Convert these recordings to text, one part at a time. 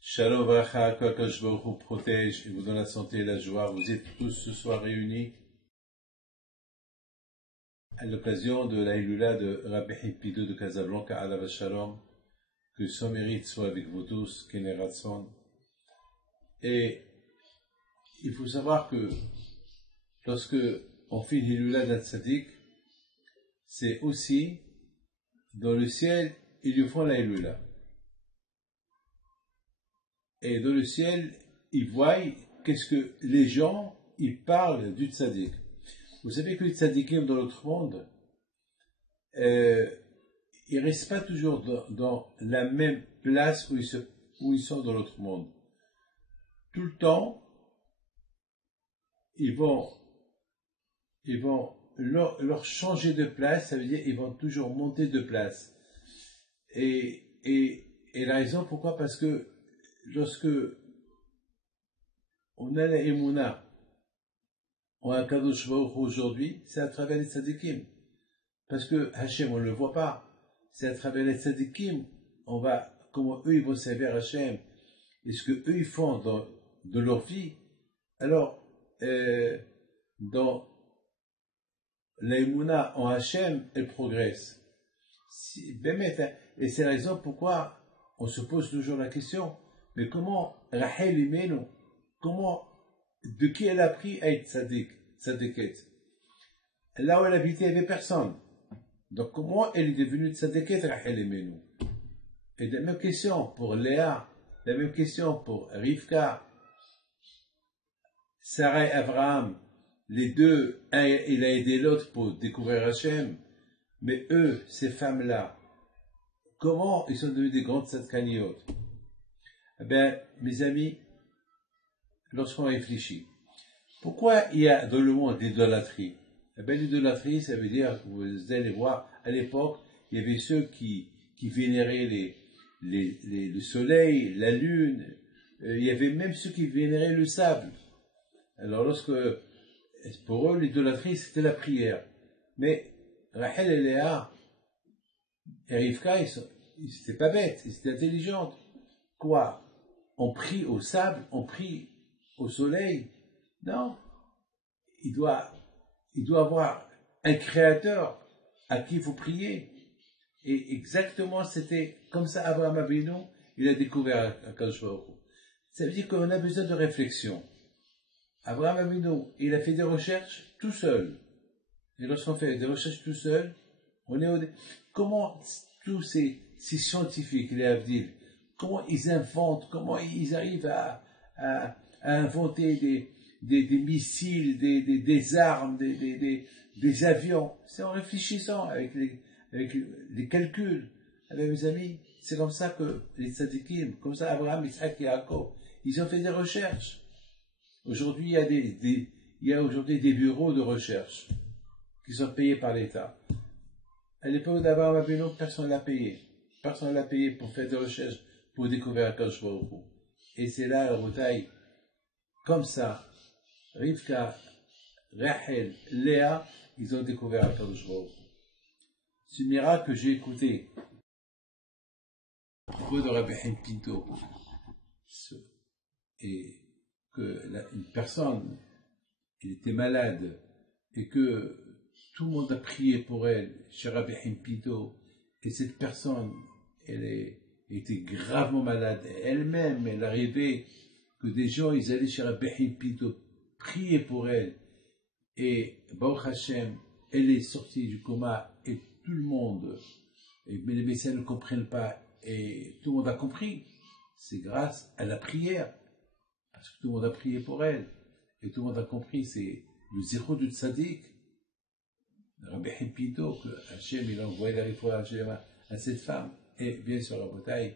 Shalom Vracha, qu'Akadosh Baruch Hu protège et vous donne la santé et la joie. Vous êtes tous ce soir réunis à l'occasion de la Hilula de Rabbi Hippido de Casablanca, Alav Shalom. Que son mérite soit avec vous tous, Kene Ratson. Et il faut savoir que lorsque on fait une Hilula d'un tzaddik, c'est aussi dans le ciel, ils lui font la Hilula. Et dans le ciel, ils voient qu'est-ce que les gens, ils parlent du tzaddik. Vous savez que les tzaddikim dans l'autre monde, ils ne restent pas toujours dans la même place où ils sont dans l'autre monde. Tout le temps, ils vont leur changer de place, ça veut dire ils vont toujours monter de place. Et la raison pourquoi? Parce que lorsque on a la Emouna, on a Kadosh Baruch Hu aujourd'hui, c'est à travers les tzadikim. Parce que Hachem, on ne le voit pas. C'est à travers les tzadikim, on va, comment eux, ils vont servir Hachem. Et ce que eux, ils font de leur vie. Alors, dans la Emouna en Hachem, elle progresse. Et c'est la raison pourquoi on se pose toujours la question, mais comment Rachel Imenu, de qui elle a appris à être tzaddiket? Là où elle habitait, il n'y avait personne. Donc comment elle est devenue tzaddiket, Rachel Imenu? Et la même question pour Léa, la même question pour Rivka, Sarah et Abraham, les deux, un il a aidé l'autre pour découvrir Hachem, mais eux, ces femmes-là, comment ils sont devenus des grandes tzadkaniyot? Eh bien, mes amis, lorsqu'on réfléchit, pourquoi il y a dans le monde l'idolâtrie? Eh bien, l'idolâtrie, ça veut dire, vous allez voir, à l'époque, il y avait ceux qui vénéraient le soleil, la lune, il y avait même ceux qui vénéraient le sable. Alors, pour eux, l'idolâtrie, c'était la prière. Mais Rachel et Léa et Rivka, ils n'étaient pas bêtes, ils étaient intelligentes. Quoi? On prie au sable, on prie au soleil? Non. Il doit avoir un créateur à qui il faut prier. Et exactement, c'était comme ça, Abraham Avinu, il a découvert Akadosh Baruch Hu. Ça veut dire qu'on a besoin de réflexion. Abraham Avinu, il a fait des recherches tout seul. Et lorsqu'on fait des recherches tout seul, comment tous ces scientifiques, les Avdil, comment ils inventent, comment ils arrivent à inventer des missiles, des armes, des avions? C'est en réfléchissant avec les calculs. Avec mes amis, c'est comme ça que les tzadikim, comme ça Abraham, Isaac et Jacob, ils ont fait des recherches. Aujourd'hui, il y a aujourd'hui des bureaux de recherche qui sont payés par l'État. À l'époque d'Abraham Avinu, personne ne l'a payé. Personne ne l'a payé pour faire des recherches, pour découvrir Akadosh Baruch Hu. Et c'est là la bataille. Comme ça, Rivka, Rachel, Léa, ils ont découvert Akadosh Baruch Hu. Ce miracle que j'ai écouté, à propos de Rabbi Haim Pinto, et que une personne, elle était malade, et que tout le monde a prié pour elle, chez Rabbi Haim Pinto, et cette personne, elle était gravement malade. Elle-même, elle arrivait que des gens, ils allaient chez Rabbi Haim Pinto prier pour elle. Et Baruch Hashem, elle est sortie du coma, et tout le monde, mais les médecins ne comprennent pas, et tout le monde a compris. C'est grâce à la prière, parce que tout le monde a prié pour elle, et tout le monde a compris, c'est le zéro du tzaddik, Rabbi Haim Pinto, que Hachem, il a envoyé la réfoua à cette femme. Et bien sûr, la bataille,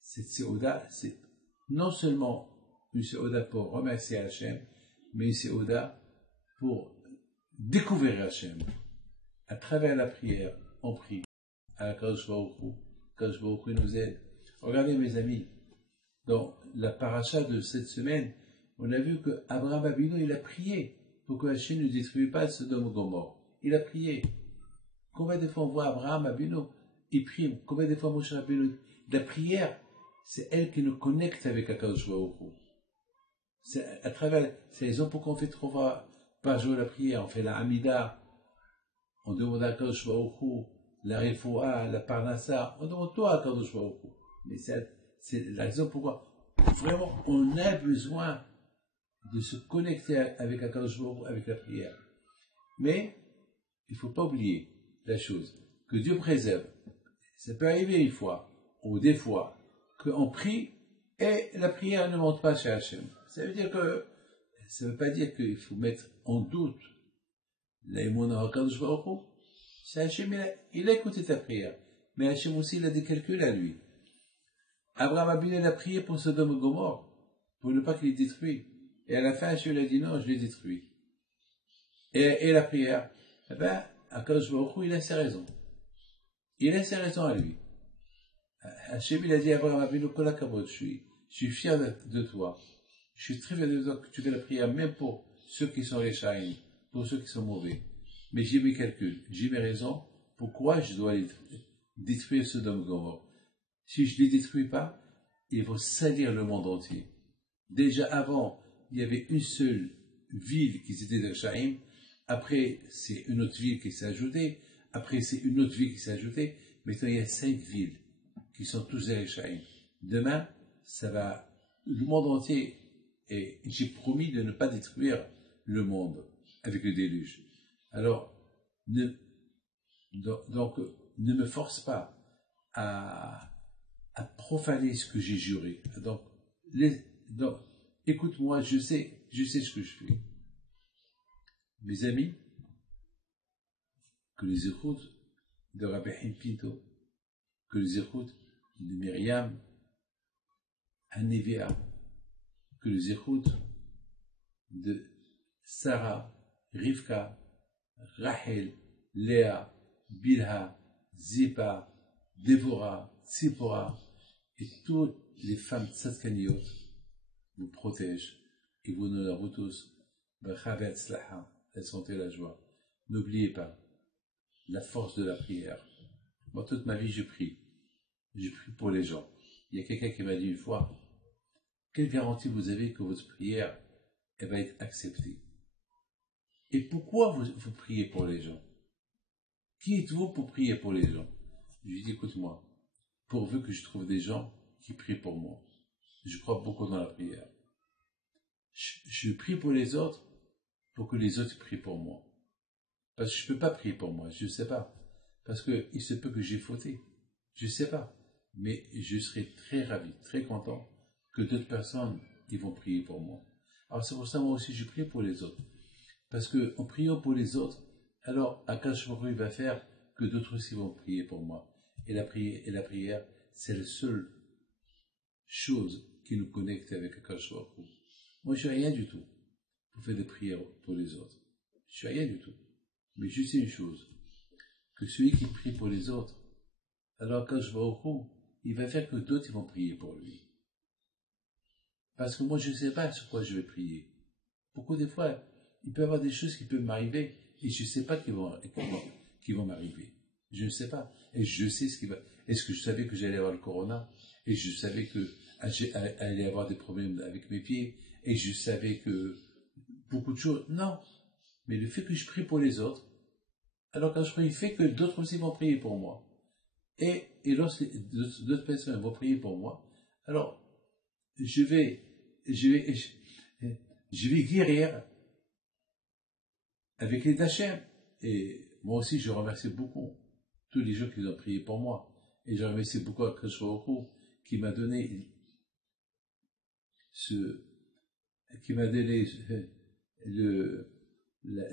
cette séoda, c'est non seulement une séoda pour remercier Hachem, mais une séoda pour découvrir Hachem. À travers la prière, on prie à Kadosh Baruch Hu. Kadosh Baruch Hu nous aide. Regardez mes amis, dans la paracha de cette semaine, on a vu que Abraham Avinu, il a prié pour que Hachem ne détruise pas Sodome et Gomorrhe. Il a prié. Combien de fois on voit Abraham Abino, il prie. Combien de fois Moshe Rabbeinu. La prière, c'est elle qui nous connecte avec Akadosh Baruch Hu. C'est à travers, c'est les raisons pourquoi on fait 3 fois par jour la prière. On fait la Hamida, on demande à Akadosh Baruch Hu, la Refoua, la Parnassa, on demande tout à Akadosh Baruch Hu. Mais c'est la raison pourquoi vraiment on a besoin de se connecter avec Akadosh Baruch Hu, avec la prière. Mais il ne faut pas oublier la chose, que Dieu préserve. Ça peut arriver une fois, ou des fois, qu'on prie et la prière ne monte pas chez Hachem. Ça veut dire que, ça ne veut pas dire qu'il faut mettre en doute l'aïmouna HaKadosh Baruch Hu. C'est Hachem, il a écouté ta prière. Mais Hachem aussi, il a des calculs à lui. Abraham Abinu a prié pour Sodome et Gomorrhe, pour ne pas qu'il les détruise. Et à la fin, Hachem a dit non, je les détruis. Et la prière, eh ben, HaKadosh Baruch Hu, il a ses raisons. Il a ses raisons à lui. Hachem, il a dit à Abraham Abinu, Kol HaKavod, je suis fier de toi. Je suis très fier de toi que tu fais la prière, même pour ceux qui sont les shahim, pour ceux qui sont mauvais. Mais j'ai mes calculs, j'ai mes raisons, pourquoi je dois détruire Sodome et Gomorrhe. Si je ne les détruis pas, ils vont salir le monde entier. Déjà avant, il y avait une seule ville qui était de shahim, après c'est une autre ville qui s'est ajoutée, après c'est une autre ville qui s'est ajoutée, maintenant il y a 5 villes qui sont tous des shahim. Demain, ça va, le monde entier, et j'ai promis de ne pas détruire le monde avec le déluge. Alors, donc, ne me force pas à profaner ce que j'ai juré. Donc, écoute-moi, je sais ce que je fais. Mes amis, que les écoutes de Rabbi Haim Pinto, que les écoutes de Myriam, Hanevia, que les écoutes de Sarah, Rivka, Rachel, Léa, Bilha, Zipa, Dévorah, Tzipora et toutes les femmes tzadkaniot vous protègent et vous donnent à vous tous la santé et la joie. N'oubliez pas la force de la prière. Moi, toute ma vie, je prie. Je prie pour les gens. Il y a quelqu'un qui m'a dit une fois, quelle garantie vous avez que votre prière, elle va être acceptée? Et pourquoi vous priez pour les gens? Qui êtes-vous pour prier pour les gens? Je lui dis, écoute-moi, pourvu que je trouve des gens qui prient pour moi. Je crois beaucoup dans la prière. Je prie pour les autres pour que les autres prient pour moi. Parce que je ne peux pas prier pour moi, je ne sais pas. Parce qu'il se peut que j'ai fauté. Je ne sais pas. Mais je serai très ravi, très content que d'autres personnes ils vont prier pour moi. Alors c'est pour ça moi aussi je prie pour les autres. Parce que en priant pour les autres, alors Akadosh Baruch Hu va faire que d'autres aussi vont prier pour moi. Et la prière, c'est la seule chose qui nous connecte avec Akadosh Baruch Hu. Moi je ne suis rien du tout pour faire des prières pour les autres. Je ne suis rien du tout. Mais je sais une chose, que celui qui prie pour les autres, alors Akadosh Baruch Hu, il va faire que d'autres ils vont prier pour lui. Parce que moi je ne sais pas sur quoi je vais prier. Beaucoup des fois, il peut y avoir des choses qui peuvent m'arriver et je ne sais pas qui vont m'arriver. Je ne sais pas. Et je sais ce qui va. Est-ce que je savais que j'allais avoir le corona? Et je savais que j'allais avoir des problèmes avec mes pieds? Et je savais que beaucoup de choses? Non. Mais le fait que je prie pour les autres, alors quand je prie, il fait que d'autres aussi vont prier pour moi. Et lorsque d'autres personnes vont prier pour moi, alors je vais guérir avec les d'Hachem. Et moi aussi, je remercie beaucoup tous les gens qui ont prié pour moi. Et je remercie beaucoup à Akadosh Baruch Hu qui m'a donné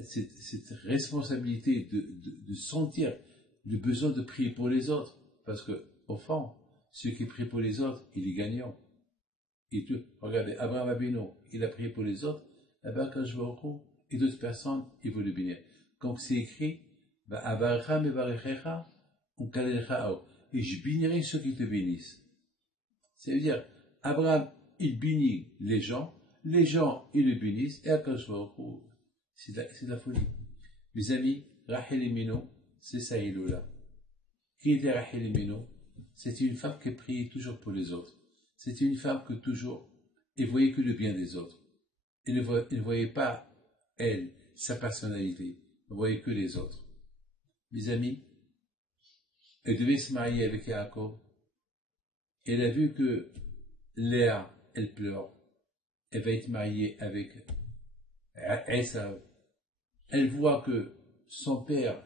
cette responsabilité de sentir le besoin de prier pour les autres. Parce que, au fond, ceux qui prient pour les autres, il est gagnant. Regardez, Abraham Abinu, il a prié pour les autres, Akadosh Baruch Hu et d'autres personnes, ils vont le bénir. Comme c'est écrit, et je bénirai ceux qui te bénissent. Ça veut dire, Abraham, il bénit les gens, ils le bénissent, et Akadosh Baruch Hu, c'est la folie. Mes amis, Rachel et Mino, c'est ça Iloula. Qui était Rachel Imenu? C'était une femme qui priait toujours pour les autres. C'était une femme que toujours, elle voyait que le bien des autres. Elle ne voyait pas, elle, sa personnalité. Elle voyait que les autres. Mes amis, elle devait se marier avec Yaakov. Elle a vu que Léa, elle pleure. Elle va être mariée avec Esav. Elle voit que son père,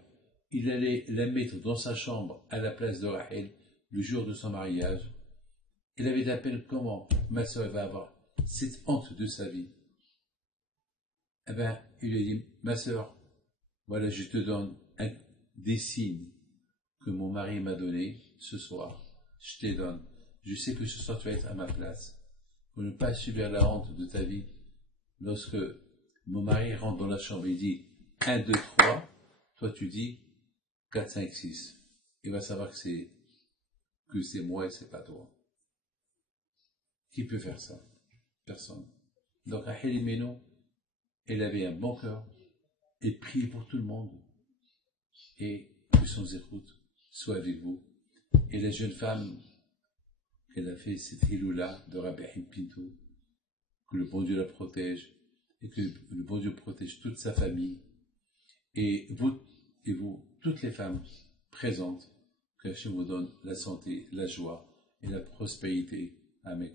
il allait la mettre dans sa chambre à la place de Rachel le jour de son mariage. Elle avait d'appel comment ma soeur va avoir cette honte de sa vie. Eh bien, il lui a dit, ma soeur, voilà, je te donne des signes que mon mari m'a donné ce soir. Je te les donne. Je sais que ce soir tu vas être à ma place. Pour ne pas subir la honte de ta vie. Lorsque mon mari rentre dans la chambre, il dit 1, 2, 3, toi tu dis 4, 5, 6. Il va savoir que c'est moi et c'est pas toi. Qui peut faire ça? Personne. Donc Rachel Imenu, elle avait un bon cœur, elle priait pour tout le monde, et que son zérout soit avec vous. Et la jeune femme, elle a fait cette hiloula de Rabbi Haim Pinto, que le bon Dieu la protège, et que le bon Dieu protège toute sa famille, et vous, toutes les femmes présentes, que Hachem vous donne la santé, la joie et la prospérité. Amen.